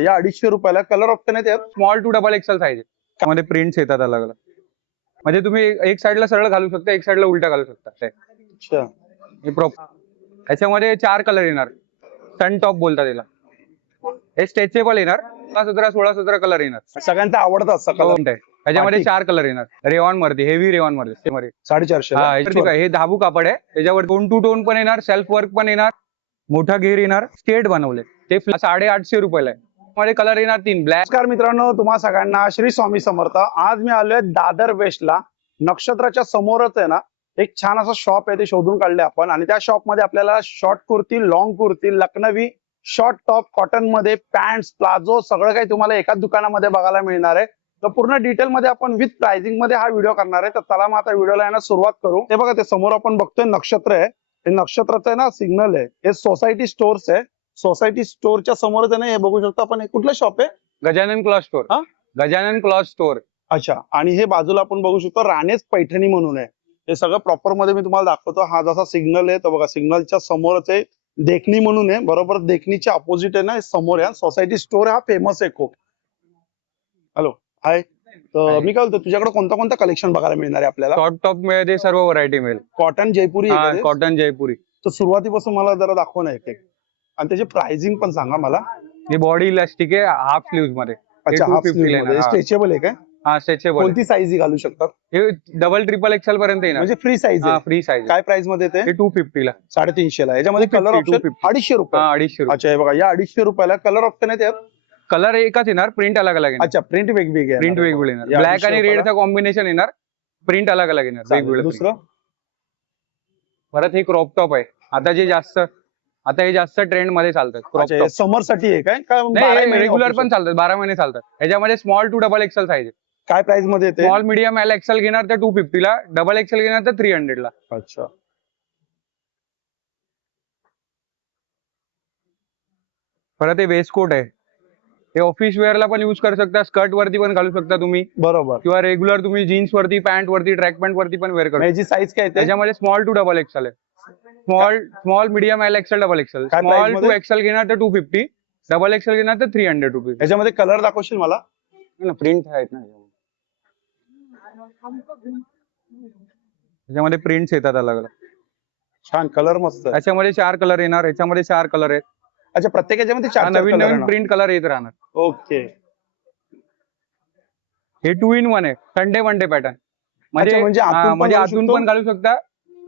या 250 रुपयाला colour option आहे त्यात. Small to double XL size त्यामध्ये प्रिंट्स येतात अलग अलग. म्हणजे तुम्ही एक साईडला सरळ घालू शकता, एक साईडला उलटा घालू शकता. अच्छा, हे याच्यामध्ये 4 कलर येणार. सन टॉप बोलतात त्याला. हे स्ट्रेचेबल येणार. 16-17 कलर येणार. सगळ्यांना आवडतात सकाळ. याच्यामध्ये 4 कलर येणार. रेऑन मध्ये, हेवी रेऑन मध्ये 450. हा, हे धाबू कापड आहे. त्याच्यावर टोन टू टोन पण येणार, सेल्फ वर्क पण येणार, मोठा घेर येणार, स्केट बनवले. ते 850 रुपयाला आहे. मध्ये कलर येणार 3 ब्लॅक. नमस्कार मित्रांनो, तुम्हा सगळ्यांना श्री स्वामी समर्थ. आज मी आलोय दादर वेस्टला. नक्षत्राच्या समोरच आहे ना एक छान असं शॉप आहे, ते शोधून काढले आपण. आणि त्या शॉप मध्ये आपल्याला short kurti, long kurti, Lucknowi, short top, cotton मध्ये पॅन्ट, प्लाझो सगळं काही तुम्हाला एकाच दुकानामध्ये बघायला मिळणार आहे. तर पूर्ण डिटेल मध्ये आपण विथ प्राइसिंग मध्ये हा व्हिडिओ करणार आहे. तर चला मग आता व्हिडिओला येण्यास सुरुवात करू. हे बघा, ते समोर आपण बघतोय नक्षत्र आहे. हे नक्षत्राचं आहे ना सिग्नल आहे. हे सोसायटी स्टोर्स आहे. सोसायटी स्टोरच्या समोरच आहे ना, हे बघू शकतो आपण. हे कुठलं शॉप आहे? Gajanan cloth store. Gajanan cloth store. अच्छा. आणि हे बाजूला आपण बघू शकतो राणेच पैठणी म्हणून आहे. हे सगळं प्रॉपर मध्ये मी तुम्हाला दाखवतो. हा जसा सिग्नल आहे तो बघा, सिग्नलच्या समोरच आहे देखणी म्हणून आहे. बरोबर देखणीच्या अपोजिट आहे ना समोर आहे सोसायटी स्टोर. हा फेमस आहे खूप. हॅलो, हाय. तर मी काय बोलतो, तुझ्याकडे कोणतं कोणतं कलेक्शन बघायला मिळणार आहे आपल्याला? शॉर्ट टॉप मध्ये सर्व व्हरायटी मिळेल. कॉटन जयपुरी आहे का ते? कॉटन जयपुरी. तर सुरुवातीपासून मला जरा दाखव ना एक एक, आणि त्याची प्राइसिंग पण सांगा मला. ही बॉडी इलास्टिक आहे, हाफ स्लीव्ह मध्ये. अच्छा, हाफ स्लीव्ह मध्ये स्ट्रेचेबल आहे काय? हा, स्ट्रेचेबल. कोणती साईज घालू शकतात? हे डबल ट्रिपल एक्सेल पर्यंत येणार. म्हणजे फ्री साईज आहे? Free size. काय प्राइस मध्ये येते? हे 250 ला. 350 ला. याच्यामध्ये कलर ऑप्शन 250 रुपये. 250. अच्छा, हे बघा, या 250 रुपयाला कलर ऑप्शन आहे त्यात. कलर एकच येणार, प्रिंट अलग अलग येणार. अच्छा, प्रिंट वेगवेगळे. प्रिंट वेगवेगळे येणार. ब्लॅक आणि रेडचा कॉम्बिनेशन येणार, प्रिंट अलग अलग येणार वेगवेगळे. दुसरं परत हे क्रॉप टॉप आहे. आता हे जास्त ट्रेंड मध्ये चालतात. क्रॉप टॉप समर साठी आहे काय? रेग्युलर पण चालतात, 12 महिने चालतात. याच्यामध्ये small to double XL size. काय प्राइस मध्ये येते? स्मॉल मीडियम एल एक्सेल घेणार तर 250 ला, डबल एक्सेल घेणार तर 300 ला. अच्छा. परत हे वेस्ट कोट आहे. हे ऑफिस वेअरला पण युज करू शकता, स्कर्ट वरती पण घालू शकता तुम्ही. बरोबर. किंवा रेग्युलर तुम्ही जीन्स वरती, पॅन्ट वरती, ट्रॅक पॅन्ट वरती पण वेअर करू. याची साईज काय? त्याच्यामध्ये स्मॉल टू डबल एक्सेल आहे. Small medium L XL, double XL. Small to XL घेणार तर 250, डबल एक्सेल घेणार तर 300 रुपीज. याच्यामध्ये कलर दाखवशील मला? प्रिंट आहेत ना त्याच्यामध्ये, प्रिंट्स येतात अलग अलग. छान कलर मस्त. याच्यामध्ये 4 कलर येणार. याच्यामध्ये 4 कलर आहेत. अच्छा, प्रत्येक याच्यामध्ये 4 नवीन नवीन प्रिंट कलर येत राहणार. ओके. हे 2 in 1 आहे. Sunday Monday pattern. म्हणजे आतून पण घालू शकता.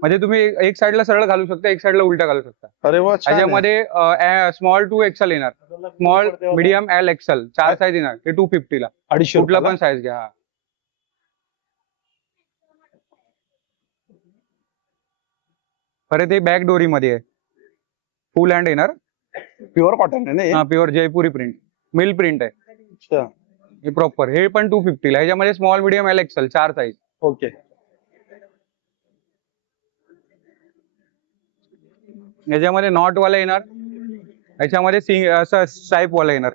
म्हणजे तुम्ही एक साईडला सरळ घालू शकता, एक साईडला उलटा घालू शकता. अरे वा. याच्यामध्ये स्मॉल टू एक्सेल येणार, small medium L XL 4 size येणार. ते 250 ला. 250 कुठला पण साईज घ्या. परत हे बॅक डोरी मध्ये आहे. फुल हँड येणार. प्युअर कॉटन आहे ना? प्युअर जयपुरी प्रिंट, मिल प्रिंट आहे. अच्छा. हे प्रॉपर. हे पण 250 ला. ह्याच्यामध्ये small medium L XL 4 size. Okay. याच्यामध्ये नॉट वाला येणार. याच्यामध्ये असं स्ट्राईप वाला येणार.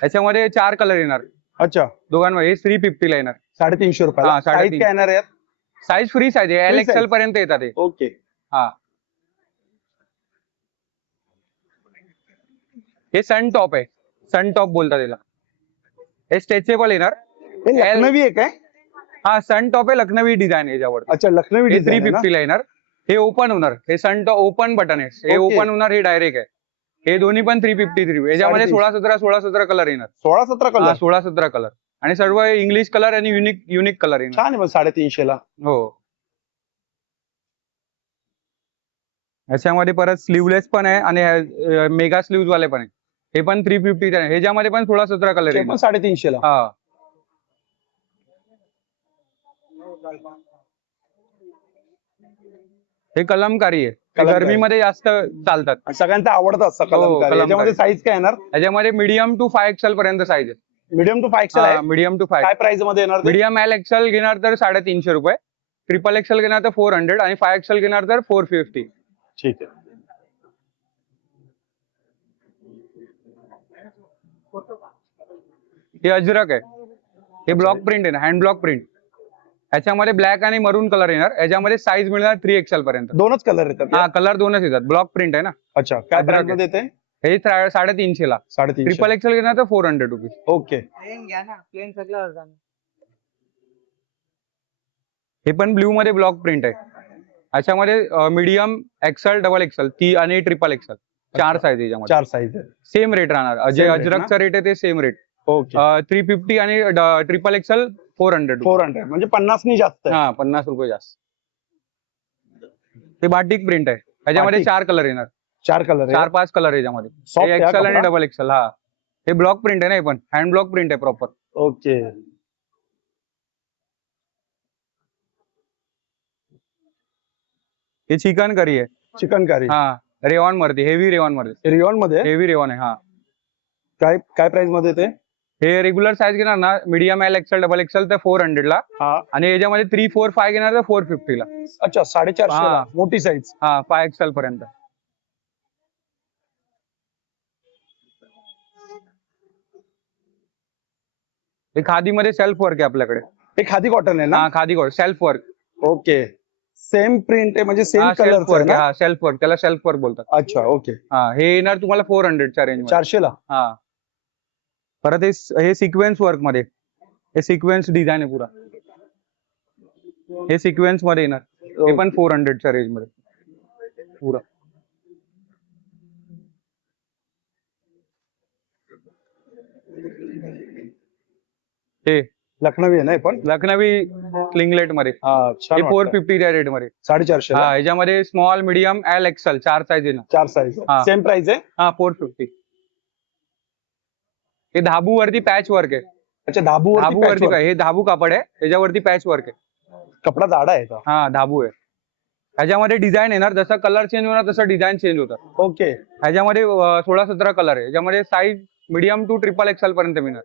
याच्यामध्ये 4 कलर येणार. अच्छा. दोघांमध्ये. हे 350 ला येणार. 350 रुपये. साईज काय येणार यात? साईज फ्री साईज आहे, एल एक्सेल पर्यंत येतात हे. ओके. हा. हे सन टॉप आहे. सन टॉप बोलतात त्याला. हे स्ट्रेचेबल येणार. लखनवी आहे काय? हा, सन टॉप आहे, लखनवी डिझाइन आहे याच्यावर. अच्छा, लखनवी डिझाइन. 350 ला येणार. हे ओपन होणार. हे सन टॉप ओपन बटन आहे. हे ओपन होणार. हे डायरेक्ट आहे. हे दोन्ही पण 350. याच्यामध्ये 16-17 कलर येणार. 16-17 कलर. 16-17 कलर. आणि सर्व इंग्लिश कलर आणि युनिक कलर येणार. छान आहे. 350 ला. हो. याच्यामध्ये परत स्लीवलेस पण आहे आणि मेगा स्लीव्ह वाले पण आहे. हे पण 350 आहे. ह्याच्यामध्ये पण 16-17 कलर आहे. 350 ला. हा. हे कलमकारी आहे. गरमीमध्ये जास्त चालतात. सगळ्यांना आवडतात कलमकारी. याच्यामध्ये साईज काय येणार? याच्यामध्ये मीडियम टू 5 एक्सेल पर्यंत साईज आहे. मीडियम टू 5 एक्सेल आहे. Medium to 5. काय प्राइस मध्ये येणार? मीडियम एल एक्सेल घेणार तर 350 रुपये, ट्रिपल एक्सेल घेणार तर 400 आणि 5 एक्सेल घेणार तर 450. ठीक आहे. हे अजरक आहे. हे ब्लॉक प्रिंट आहे ना, हँड ब्लॉक प्रिंट. याच्यामध्ये ब्लॅक आणि मरून कलर येणार. याच्यामध्ये साईज मिळणार 3 एक्सेल पर्यंत. 2च कलर येतात? हा, कलर 2च येतात. ब्लॉक प्रिंट आहे ना. अच्छा. काय ब्रँड मध्ये येते? हे 350 ला. 350. ट्रिपल एक्सेल घेणार तर 400 रुपीज. ओके. हे पण ब्ल्यू मध्ये ब्लॉक प्रिंट आहे. याच्यामध्ये मीडियम, एक्सेल, डबल एक्सेल ती आणि ट्रिपल एक्सेल 4 साईज याच्यामध्ये. 4 साईज आहे. सेम रेट राहणार. जे Same rate अजरकचा रेट आहे ते सेम रेट. ओके. 350 आणि ट्रिपल एक्सेल 400 रुपीज. 400 म्हणजे 50 नि जास्त आहे. हा 50 रुपये जास्त. ते बाटिक प्रिंट आहे. याच्यामध्ये बाटिक. 4 कलर येणार. 4 कलर आहे. 4-5 कलर याच्यामध्ये. Soft आहे एक्सेल आणि कपडा? Double XL. हा हे ब्लॉक प्रिंट आहे ना, हे पण हँड ब्लॉक प्रिंट आहे प्रॉपर. ओके. हे चिकन करी आहे. Chicken curry. हा रेवॉन मध्ये, हेवी रेवॉन मध्ये. रिओन मध्ये हेवी रेवॉन आहे. हा काय काय प्राइस मध्ये ते? हे रेग्युलर साईज घेणार ना, medium, L, XL, double XL तर 400 ला. हा. आणि याच्यामध्ये 3, 4, 5 घेणार तर 450 ला. अच्छा 450 ला हा. मोठी साईज. हा 5 एक्सेल पर्यंत. हे खादी मध्ये सेल्फ वर्क आहे आपल्याकडे. हे खादी कॉटन आहे ना? हा khadi code self work. Okay. Same print आहे म्हणजे सेम हा कलर सेल्फ वर्क आहे. हा सेल्फ वर्क, त्याला सेल्फ वर्क बोलतात. अच्छा ओके. हा हे येणार तुम्हाला 400 च्या रेंज मध्ये. 400 ला. हा परत हे सिक्वेन्स वर्क मध्ये, हे सिक्वेन्स डिझाईन आहे पुरा. हे सिक्वेन्स मध्ये येणार. हे पण 400 च्या रेंज मध्ये पुरा. हे लखनवी आहे ना हे पण? लखनवी स्लिंगलेट मध्ये. हा हे छान वाटतं. 450 च्या रेट मध्ये. 450 हा ला. ह्याच्यामध्ये small, medium, L, XL 4 size येणार. 4 साईज हा. सेम प्राइस आहे. हा 450. हे धाबू वरती पॅच वर्क आहे. अच्छा धाबू धाबू वरती काय, हे धाबू कापड आहे, त्याच्यावरती पॅच वर्क आहे. कपडा जाडा आहे का? हा धाबू आहे. ह्याच्यामध्ये डिझाईन येणार, जसं कलर चेंज होणार तसं डिझाईन चेंज होतात. ओके. ह्याच्यामध्ये 16-17 कलर आहे. ह्याच्यामध्ये size medium to triple XL पर्यंत मिळणार.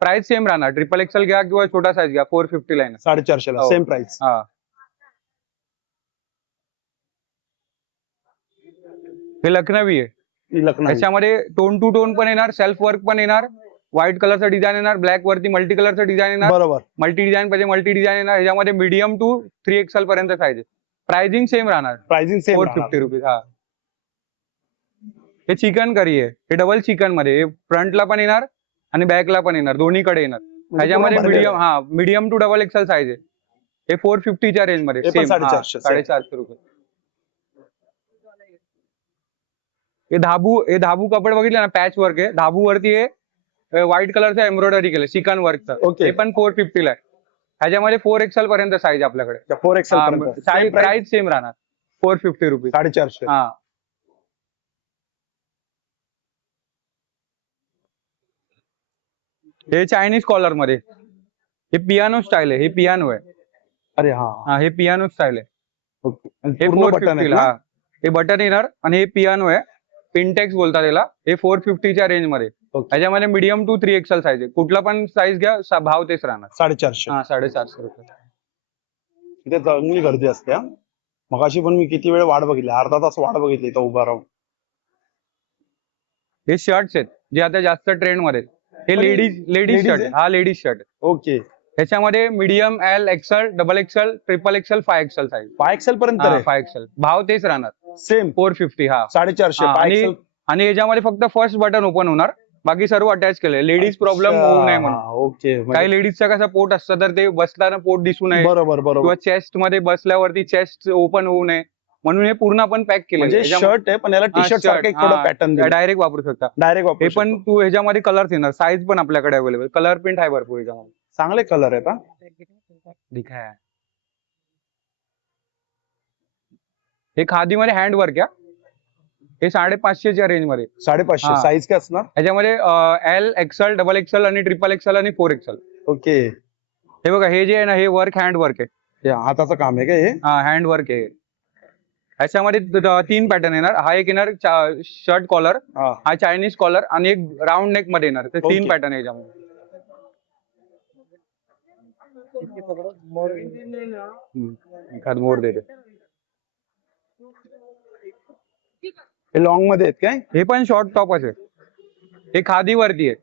प्राइस सेम राहणार. ट्रिपल एक्सेल घ्या किंवा छोटा साईज घ्या 450 ला येणार. 450 ला हो. Same price. हा हे लखनवी आहे. ही लखनवी. त्याच्यामध्ये टोन टू टोन पण येणार, सेल्फ वर्क पण येणार, व्हाईट कलरचं डिझाईन येणार, ब्लॅक वरती मल्टी कलरचं डिझाईन येणार, बरोबर. मल्टी डिझाईन पाहिजे मल्टी डिझाईन येणार. ह्याच्यामध्ये मीडियम टू 3 एक्सेल पर्यंत साईज आहे. प्राइसिंग सेम राहणार. Pricing same 450 rupees. हा हे चिकन करी आहे. हे डबल चिकन मध्ये, हे फ्रंटला पण येणार आणि बॅकला पण येणार, दोन्हीकडे येणार. ह्याच्यामध्ये medium to double XL size आहे. हे 450 च्या रेंज मध्ये. हे पण सेम 450. 450 रुपये. हे धाबू कपड बघितलं ना, पॅच वर्क आहे. धाबू वरती हे व्हाईट कलरचं एम्ब्रॉयडरी केलं चिकन वर्कचं. ओके. हे पण 450 ला आहे. ह्याच्यामध्ये 4 एक्सेल पर्यंत साईज आपल्याकडे. 4 एक्सेल पर्यंत. साईज प्राइस सेम राहणार 450 रुपीज. 450. हा हे चायनीज कॉलर मध्ये, हे पियानो स्टाईल आहे. हे पियानो आहे. अरे हा. हा हे पियानो स्टाईल आहे. ओके. हे पूर्ण बटन 450 आहे ला. ना? हा हे बटन येणार आणि हे पियानो आहे. पिनटेक्स बोलतात याला. हे 450 च्या रेंज मध्ये. ओके. ह्याच्यामध्ये मीडियम टू 3 एक्सेल साईज आहे. कुठला पण साईज घ्या, भाव तेच राहणार. 450. हा 450 रुपये. इथे चांगली गर्दी असते. हा. मगाशी पण मी किती वेळ वाट बघितली, अर्धा तास वाट बघितली इथं उभा राहून. हे शर्ट्स आहेत जे आता जास्त ट्रेंड मध्ये आहेत. हे पण हे लेडीज ladies शर्ट. आहे? हा लेडीज शर्ट. ओके. ह्याच्यामध्ये medium, L, XL, double XL, triple XL, 5 XL size. 5 XL पर्यंत आहे. 5 एक्सेल. भाव तेच राहणार. सेम 450. हा 450. हा, 5 आणि एक्सेल. आणि याच्यामध्ये फक्त फर्स्ट बटन ओपन होणार, बाकी सर्व अटॅच केले. लेडीज प्रॉब्लेम होऊ नये म्हणून. ओके. काही लेडीजचं कसं पोट असतं तर ते बसताना पोट दिसू नये बरोबर किंवा बरोबर. चेस्ट मध्ये बसल्यावरती चेस्ट ओपन होऊ नये म्हणून हे पूर्ण आपण पॅक केले. म्हणजे शर्ट आहे पण याला टी शर्ट सारखं एक थोडं पॅटर्न दिलं. डायरेक्ट वापरू शकता. डायरेक्ट हे वापरू पण तू ह्याच्यामध्ये कलर येणार, साईज पण आपल्याकडे अवेलेबल, कलर प्रिंट आहे भरपूर ह्याच्यामध्ये. चांगले कलर आहेत. हा. दिखाया. हे खादीमध्ये हँड वर्क आहे. हे 550 च्या रेंज मध्ये. 550. हा. साईज काय असणार? ह्याच्यामध्ये एल, एक्सेल, डबल एक्सेल आणि ट्रिपल एक्सेल आणि 4 एक्सेल. ओके. हे बघा, हे जे आहे ना, हे वर्क हँड वर्क आहे. हे हाताचं काम आहे का हे? हा हँड वर्क आहे. ह्याच्यामध्ये 3 पॅटर्न येणार. हा एक येणार शर्ट कॉलर, हा. हा चायनीज कॉलर आणि एक राऊंड नेक मध्ये येणार. ते 3 Okay. पॅटर्न आहे याच्यामध्ये. एखाद मोर देते. हे लॉंग मध्ये आहेत काय? हे पण शॉर्ट टॉपच आहे. हे खादी वरती आहे,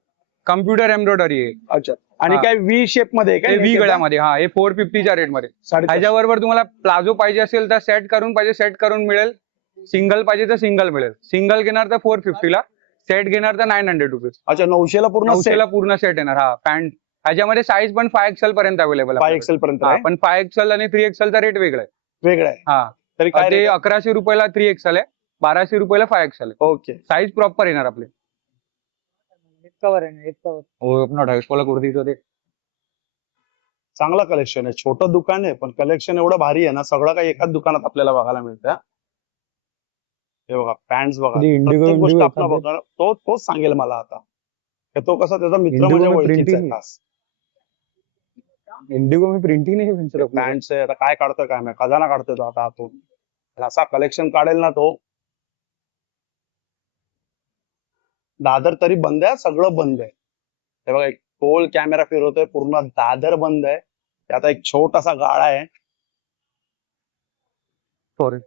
कम्प्युटर एम्ब्रॉयडरी आहे. अच्छा. आणि हा. काय व्ही शेप मध्ये आहे हे काय? व्ही गळ्यामध्ये. हा हे 450 च्या रेट मध्ये. 450. ह्याच्याबरोबर तुम्हाला प्लाझो पाहिजे असेल तर सेट करून पाहिजे सेट करून मिळेल. सिंगल पाहिजे तर सिंगल मिळेल. सिंगल घेणार तर 450 ला, सेट घेणार तर 900 रुपीज. अच्छा 900ला पूर्ण 900ला पूर्ण सेट येणार. हा पॅन्ट ह्याच्यामध्ये साईज पण 5XL पर्यंत अवेलेबल 5XL पर्यंत हा आहे. पण 5XL आणि 3XL चा रेट वेगळा आहे. वेगळं आहे. हा तरी काय ते rate आहे? 1100 रुपयाला 3XL आहे, 1200 रुपयाला 5XL आहे. ओके. साईज प्रॉपर येणार आपले. कवर आहे ना, एक कवर. हो अपना 250 कुर्तीचं ते. चांगलं कलेक्शन आहे. छोटं दुकान आहे पण कलेक्शन एवढं भारी आहे ना, सगळं काही एकाच दुकानात आपल्याला बघायला मिळतं. हे बघा पॅन्ट बघा, कधी indigo प्रत्येक गोष्ट indigo आपला एखादं- बघा तोच सांगेल मला आता. की तो कसा त्याचा मित्र Indigo म्हणजे में ओळखीचा printing आहे आहे. खास. इंडिगो में प्रिंटिंग नाही आहे सर पॅन्ट आता काय काढतोय काय माहिती, खजाना काढतोय तो आता आतून. आणि असा कलेक्शन काढेल ना तो. दादर तरी बंद आहे, सगळं बंद आहे. हे बघा एक गोल कॅमेरा फिरवतोय, पूर्ण दादर बंद आहे. त्यात एक छोटासा गाळा आहे. सॉरी.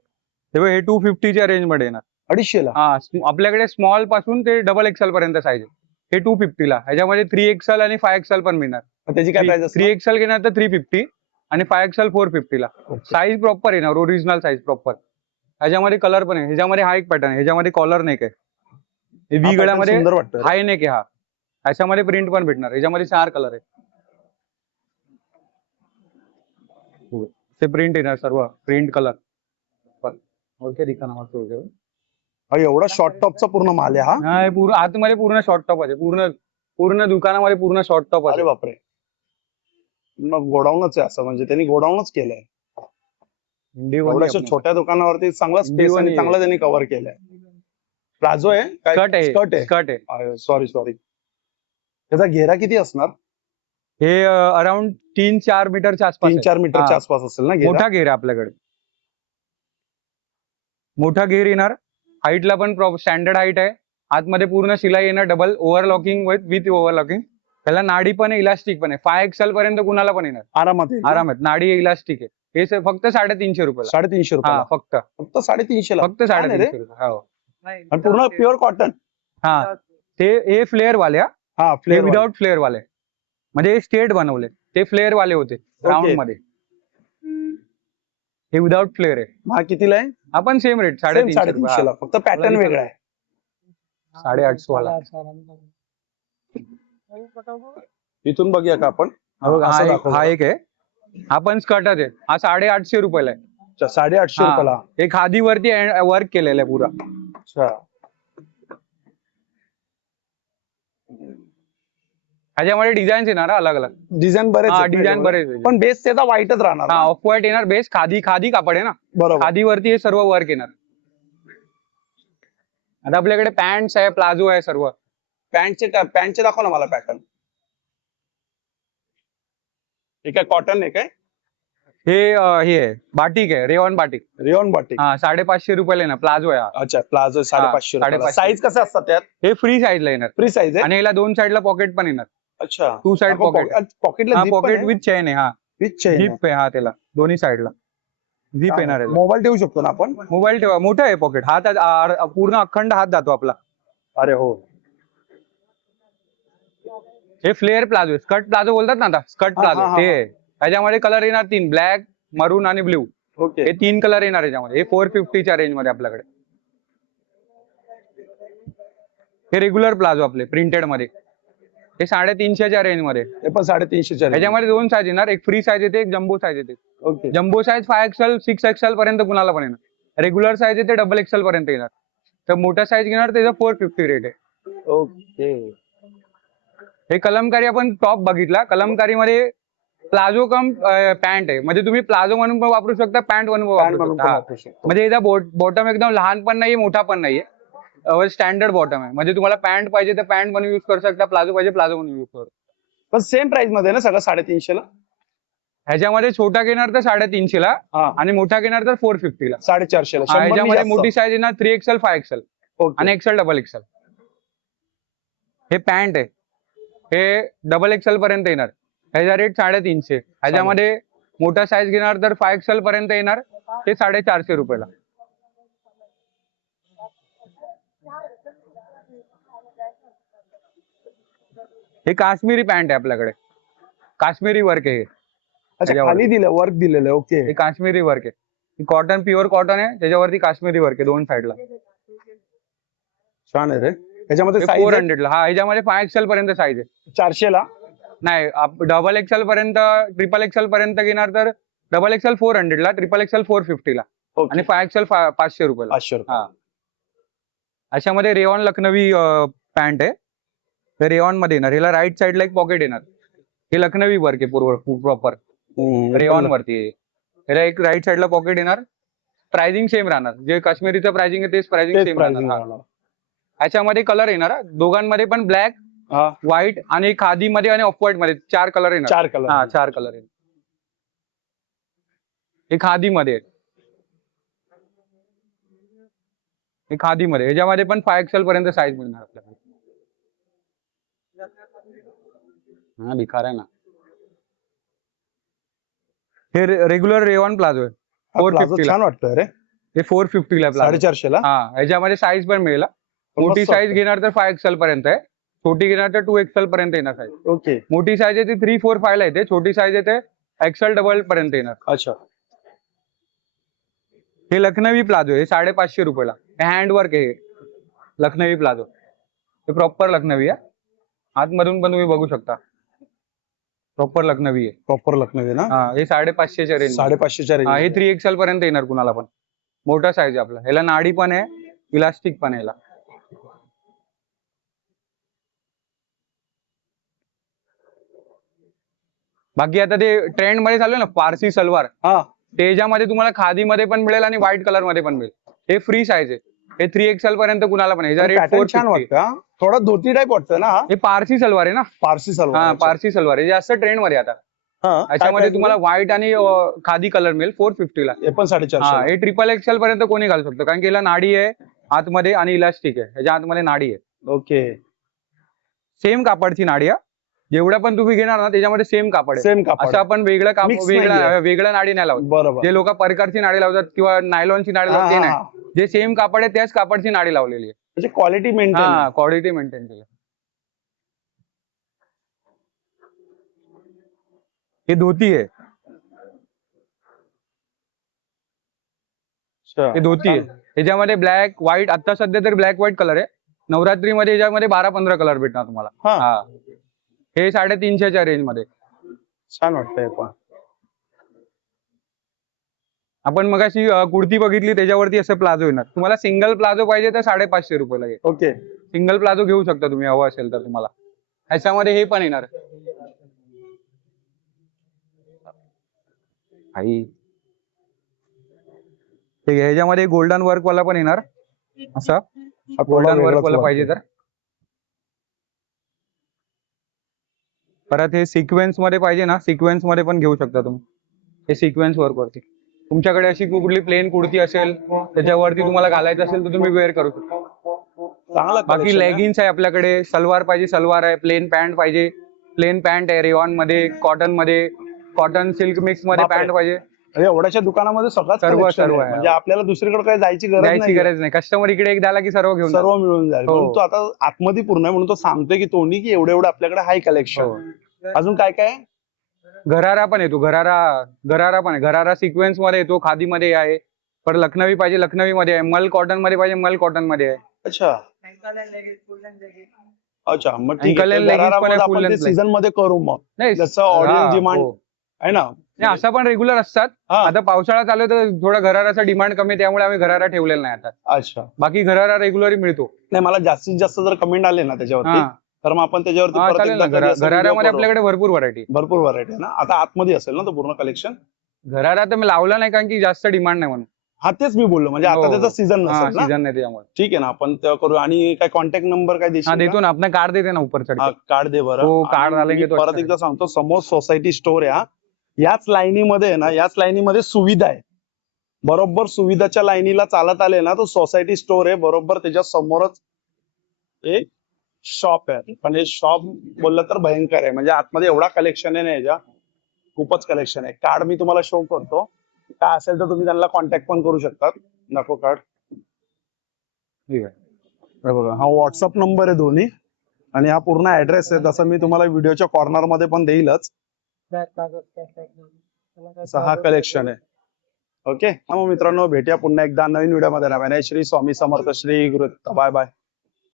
हे 250 च्या रेंज मध्ये येणार. 250ला. हा आपल्याकडे स्मॉल पासून ते XXL पर्यंत साईज आहे. हे 250 ला. ह्याच्यामध्ये 3XL आणि 5XL पण मिळणार. त्याची काय प्राइस असते? 3XL घेणार तर 350 आणि 5XL 450 ला. साईज प्रॉपर येणार, ओरिजिनल साईज प्रॉपर. ह्याच्यामध्ये कलर पण आहे. ह्याच्यामध्ये हा एक पॅटर्न आहे, ह्याच्यामध्ये कॉलर नेक आहे. व्ही गळ्यामध्ये सुंदर वाटतं. हाय नेक आहे हा. ह्याच्यामध्ये प्रिंट पण भेटणार. ह्याच्यामध्ये 4 कलर आहे. ते प्रिंट येणार सर्व प्रिंट कलर. ओके दिखाना मस्त हो गया. एवढा शॉर्ट टॉपचा पूर्ण माल आहे हा. हा हे पूर्ण आतमध्ये पूर्ण शॉर्ट टॉप आहे. पूर्ण दुकानामध्ये पूर्ण शॉर्ट टॉप अरे आहे. बापरे. मग गोडाऊनच आहे असं, म्हणजे त्यांनी गोडाऊनच केलंय. इंडिगो एवढ्याशा छोट्या दुकानावरती चांगला स्पेस Indigo आणि नाही चांगला त्यांनी कव्हर केलंय. प्लाझो आहे काय? स्कर्ट आहे. स्कर्ट आहे. स्कर्ट आहे. सॉरी. त्याचा घेरा किती असणार? हे अराउंड 3-4 मीटरच्या आसपास आहे. 3-4 मीटरच्या हा. आसपास असेल ना घेरा. मोठा घेर आहे आपल्याकडे. मोठा घेर येणार. हाईटला पण स्टँडर्ड हाईट आहे. आतमध्ये पूर्ण शिलाई येणार, डबल ओव्हरलॉकिंग विथ ओव्हरलॉकिंग. त्याला नाडी पण आहे, इलास्टिक पण आहे. 5XL पर्यंत कुणाला पण येणार आरामात येईल ना? आरामात. नाडी इलास्टिक आहे. हे फक्त 350 रुपयाला. 350 हा रुपयाला. फक्त फक्त 350 ला. फक्त 350 रुपये. हो. नाही, आणि पूर्ण प्युअर कॉटन. हा ते हे फ्लेअर वाले हा. हा ते फ्लेअर विदाउट फ्लेअर वाले म्हणजे स्टेट बनवले. ते फ्लेअर वाले होते राऊंड मध्ये. हे विदाउट फ्लेअर आहे. हा कितीला आहे? आपण सेम रेट 350 350 ला. फक्त पॅटर्न वेगळा आहे. 850 वाला. इथून बघूया का आपण? असं दाखव. हा एक आहे. हा पण स्कर्टच आहे. हा 850 रुपयाला आहे. अच्छा, 850 हा. रुपयाला. हे खादी वरती वर्क केलेलं आहे पुरा. अच्छा. ह्याच्यामध्ये डिझाईन्स येणार अलग अलग. डिझाईन बरेच हा आहेत ना डिझाईन याच्यामध्ये? बरेच. पण बेस त्याचा व्हाईटच राहणार हा ना? ऑफ व्हाईट येणार बेस. खादी कापड आहे ना. बरोबर. खादीवरती हे सर्व वर्क येणार. आता आपल्याकडे पॅन्ट्स आहे, प्लाझो आहे सर्व. पॅन्टचे दाखव ना मला पॅटर्न. हे काय कॉटन आहे काय? हे आहे बाटिक आहे, रेऑन बाटिक. Rayon batik. हा 550 रुपयाला येणार. प्लाझो आहे हा. अच्छा प्लाझो 550 रुपयाला. 550. साईज कसे असतात त्यात? हे फ्री साईजला येणार फ्री साईज आहे? आणि याला 2 साईडला पॉकेट पण येणार. अच्छा. To side pocket. पॉकेटला हा zip पण पॉकेट आहे? विथ चेन आहे. हा With chain आहे. झिप आहे हा त्याला दोन्ही साईडला झिप येणार आहे. मोबाईल ठेवू शकतो ना आपण? मोबाईल ठेवा. मोठं आहे पॉकेट. हात पूर्ण अखंड हात जातो आपला. अरे हो. हे फ्लेअर प्लाझो स्कर्ट प्लाझो बोलतात ना आता. स्कर्ट हा, प्लाझो हा, ते आहे. ह्याच्यामध्ये कलर येणार 3 ब्लॅक, मरून आणि ब्ल्यू. ओके. हे 3 कलर येणार याच्यामध्ये. हे 450 च्या रेंज मध्ये आपल्याकडे. हे रेग्युलर प्लाझो आपले प्रिंटेड मध्ये. हे 350 च्या रेंज मध्ये. हे पण 350 च्या. ह्याच्यामध्ये 2 साईज येणार. एक फ्री साईज येते, एक जम्बो साईज येते. Okay. Jumbo size 5XL 6XL पर्यंत कुणाला पण येणार. रेग्युलर साईज येते XXL पर्यंत येणार. तर मोठा साईज घेणार त्याचा 450 रेट आहे. ओके. हे कलमकारी आपण टॉप बघितला. कलमकारीमध्ये प्लाझो कम पॅन्ट आहे. म्हणजे तुम्ही प्लाझो म्हणून पण वापरू शकता, पॅन्ट म्हणून पण पॅन्ट वापरू म्हणून शकता. पण हा. वापरू शकतो. म्हणजे याचा बॉटम एकदम लहान पण नाहीये, मोठा पण नाहीये. स्टँडर्ड बॉटम आहे. म्हणजे तुम्हाला पॅन्ट पाहिजे तर पॅन्ट म्हणून युज करू शकता, प्लाझो पाहिजे प्लाझो म्हणून युज करू. पण सेम प्राइस मध्ये ना सगळं 350 ला? ह्याच्यामध्ये छोटा घेणार तर 350 ला हा. आणि मोठा घेणार तर 450 ला. 450 ला. 100 नी ह्याच्यामध्ये जास्त. मोठी साईज येणार 3XL 5XL ओके. आणि XL XXL. हे पॅन्ट आहे. हे XXL पर्यंत येणार. ह्याचा रेट 350. ह्याच्यामध्ये मोठा साईज घेणार तर 5XL पर्यंत येणार. ते 450 रुपयाला. हे काश्मीरी पॅन्ट आहे आपल्याकडे. काश्मीरी वर्क आहे. अच्छा खाली दिलं वर्क दिलेलं आहे. ओके. हे काश्मीरी वर्क आहे. कॉटन प्युअर कॉटन आहे. त्याच्यावरती काश्मीरी वर्क आहे 2 साईडला. छान आहे रे. याच्यामध्ये साईज 400 ला. हा, ह्याच्यामध्ये 5XL पर्यंत साईज आहे. 400 ला. नाही, डबल एक्सेल पर्यंत, ट्रिपल एक्सेल पर्यंत घेणार तर डबल एक्सेल 400 ला, ट्रिपल एक्सेल 450 ला ओके. आणि 5XL 500 रुपयाला. 500 रुपये. हा, अशामध्ये रेयॉन लखनवी पॅन्ट आहे. हे रेयॉन मध्ये येणार. ह्याला राईट साईडला एक पॉकेट येणार. हे लखनवी वर्क आहे प्रॉपर रेयॉन वरती आहे. ह्याला एक राईट साईडला पॉकेट येणार. प्राइसिंग सेम राहणार. जे काश्मीरीचं प्राइसिंग आहे तेच प्राइसिंग तेच सेम pricing राहणार. राहणार. ह्याच्यामध्ये कलर येणार हा. दोघांमध्ये पण ब्लॅक, हा, व्हाईट आणि खादी मध्ये आणि ऑफ व्हाईट मध्ये 4 कलर येणार. 4 कलर. हा, 4 कलर येणार. हे खादी मध्ये आहे. हे खादी मध्ये. ह्याच्यामध्ये पण 5XL पर्यंत साईज मिळणार आपल्याला. हा, भिकार आहे ना. हे रेग्युलर रेयॉन प्लाझो आहे. हा, प्लाझो 450 ला. छान वाटतोय रे. हे 450 ला प्लाझो. 450 ला. हा, ह्याच्यामध्ये साईज पण मिळेल. मोठी मस्त साईज वाटतंय. घेणार तर 5XL पर्यंत आहे. छोटी घेणार तर 2XL पर्यंत येणार साईज. ओके. मोठी साईज आहे ती 3, 4, 5 ला येते. छोटी साईज आहे ते XL डबल पर्यंत येणार. अच्छा. हे लखनवी प्लाझो आहे. 550 रुपयाला. हे हँडवर्क आहे. लखनवी प्लाझो हे प्रॉपर लखनवी आहे. आतमधून पण तुम्ही बघू शकता. प्रॉपर लखनवी आहे. प्रॉपर लखनवी ना. हा, हे 550 च्या रेंज. 550 च्या हा, हे रेंज. 3XL पर्यंत येणार कुणाला पण. मोठा साईज आहे आपला. ह्याला नाडी पण आहे, इलास्टिक पण आहे ह्याला. बाकी आता ते ट्रेंड मध्ये चालू आहे ना पारसी सलवार, हा, त्याच्यामध्ये तुम्हाला खादी मध्ये पण मिळेल आणि व्हाईट कलर मध्ये पण मिळेल. हे फ्री साईज आहे. हे 3XL पर्यंत कुणाला पण आहे. ह्याचा रेट पॅटर्न छान 450. वाटतं. हा. थोडा धोती टाईप वाटतं ना. हा. हे पारसी सलवार आहे ना. पारसी सलवार. हा, अच्छा. पारसी सलवार आहे. जास्त ट्रेंड मध्ये आता. हा, काय याच्यामध्ये price तुम्हाला व्हाईट आणि खादी कलर मिळेल 450 ला. हे पण 450. हा, हे ट्रिपल एक्सेल पर्यंत कोणी घालू शकतो कारण की याला नाडी आहे आतमध्ये आणि इलास्टिक आहे. ह्याच्या आतमध्ये नाडी आहे. ओके. सेम कापडची नाडी आहे. जेवढ्या पण तुम्ही घेणार ना त्याच्यामध्ये सेम कापड आहे. सेम कापड. असं आपण वेगळं Mix नाहीये. वेगळं नाडी नाही लावत. बरोबर. जे लोक परकारची नाडी लावतात किंवा नायलॉनची नाडी हा, लावतात ते हा, नाही. हा. जे सेम कापड आहे त्याच कापडची नाडी लावलेली आहे. म्हणजे क्वालिटी मेंटेन. हा, क्वालिटी मेंटेन केली. हे धोती आहे. हे धोती आहे. ह्याच्यामध्ये ब्लॅक व्हाईट, आता सध्या तर ब्लॅक व्हाईट कलर आहे. नवरात्रीमध्ये ह्याच्यामध्ये 12-15 कलर भेटणार तुम्हाला. हा. हा, हे 350च्या रेंज मध्ये. छान वाटतंय पण. आपण मगाशी कुर्ती बघितली त्याच्यावरती असं प्लाझो येणार. तुम्हाला सिंगल प्लाझो पाहिजे तर 550 रुपयाला येईल. ओके. सिंगल प्लाझो घेऊ शकता तुम्ही हवं असेल तर तुम्हाला. ह्याच्यामध्ये हे पण येणार. आई, ठीक आहे. ह्याच्यामध्ये गोल्डन वर्क वाला पण येणार. असं गोल्डन वर्क वाला पाहिजे तर. परत हे सिक्वेन्स मध्ये पाहिजे ना, सिक्वेन्स मध्ये पण घेऊ शकता तुम्ही. हे सिक्वेन्स वर्क वरती. तुमच्याकडे अशी कुठली प्लेन कुर्ती असेल त्याच्यावरती तुम्हाला घालायचं असेल तर तुम्ही वेअर करू शकता. चांगला बाकी collection आहे. लेगिन्स आहे आपल्याकडे. सलवार पाहिजे सलवार आहे. प्लेन पॅन्ट पाहिजे प्लेन पॅन्ट आहे. रेयॉन मध्ये, कॉटन मध्ये, कॉटन सिल्क मिक्स मध्ये बापरे. पॅन्ट पाहिजे. अरे एवढ्याच्या दुकानामध्ये सगळंच सर्व collection सर्व आहे. आहे. म्हणजे आपल्याला दुसरीकडे काही जायची गरज द्यायची नाही. गरज नाही. कस्टमर इकडे एकदा आला की सर्व घेऊन सर्व जातो. मिळून जाईल. हो. म्हणून तो आता आतमध्ये पूर्ण आहे म्हणून तो सांगतोय की तोंडी की एवढं आपल्याकडे हाय कलेक्शन. हो. अजून काय काय? घरारा पण येतो. घरारा पण आहे. घरारा सिक्वेन्स मध्ये येतो. खादी मध्ये आहे. पर लखनवी पाहिजे लखनवी मध्ये आहे. मल कॉटन मध्ये पाहिजे मल कॉटन मध्ये आहे. अच्छा. अच्छा, मग ठीक Ankle आहे. and leggings पण आहे, full आपण length सीझन मध्ये करू मग. नाही, जसं ऑडियन्स हा, डिमांड हो. आहे ना. नाही, असा पण रेग्युलर असतात. हा. आता पावसाळा चालू आहे तर थोडा घराराचा डिमांड कमी आहे, त्यामुळे आम्ही घरारा ठेवलेला नाही आता. अच्छा. बाकी घरारा रेग्युलर मिळतो. नाही, मला जास्तीत जास्त जर कमेंट आले ना त्याच्यावरती हा, तर मग आपण त्याच्यावरती हा, परत चालेल एकदा ना. कधी असं video घराऱ्यामध्ये करू. आपल्याकडे भरपूर व्हरायटी. भरपूर व्हरायटी आहे ना. आता आतमध्ये असेल ना तो पूर्ण कलेक्शन. घरारा तर मी लावला नाही कारण की जास्त डिमांड नाही म्हणून. हा, तेच मी बोललो. म्हणजे आता हो. त्याचा सीझन हा, नसेल ना. सीझन नाही त्यामुळे. ठीक आहे ना, आपण ते करू. आणि काय कॉन्टॅक्ट नंबर काय हा, देशील का? देतो ना. आपण कार्ड देते ना ऊपर चढ हा, कार्ड दे बरं. हो, कार्ड आणि डालेंगे मी तो परत अच्छा एकदा सांगतो, समोर सोसायटी स्टोर आहे. याच लाईनीमध्ये आहे ना, याच लाईनीमध्ये सुविधा आहे. बरोबर सुविधाच्या लाईनीला चालत आले ना तो सोसायटी स्टोर आहे. बरोबर त्याच्या समोरच एक शॉप आहे. पण हे शॉप बोललं तर भयंकर आहे. म्हणजे आतमध्ये एवढा कलेक्शन आहे ना याच्या, खूपच कलेक्शन आहे. कार्ड मी तुम्हाला शो करतो. काय असेल तर तुम्ही त्यांना कॉन्टॅक्ट पण करू शकतात. नको कार्ड. ठीक आहे. हे बघा, हा व्हॉट्सअप नंबर आहे दोन्ही आणि हा पूर्ण ऍड्रेस आहे. तसं मी तुम्हाला व्हिडिओच्या कॉर्नर मध्ये पण देईलच. असं हा कलेक्शन आहे. ओके, मग मित्रांनो भेटूया पुन्हा एकदा नवीन व्हिडिओ मध्ये. श्री स्वामी समर्थ, श्री गुरु. Bye bye.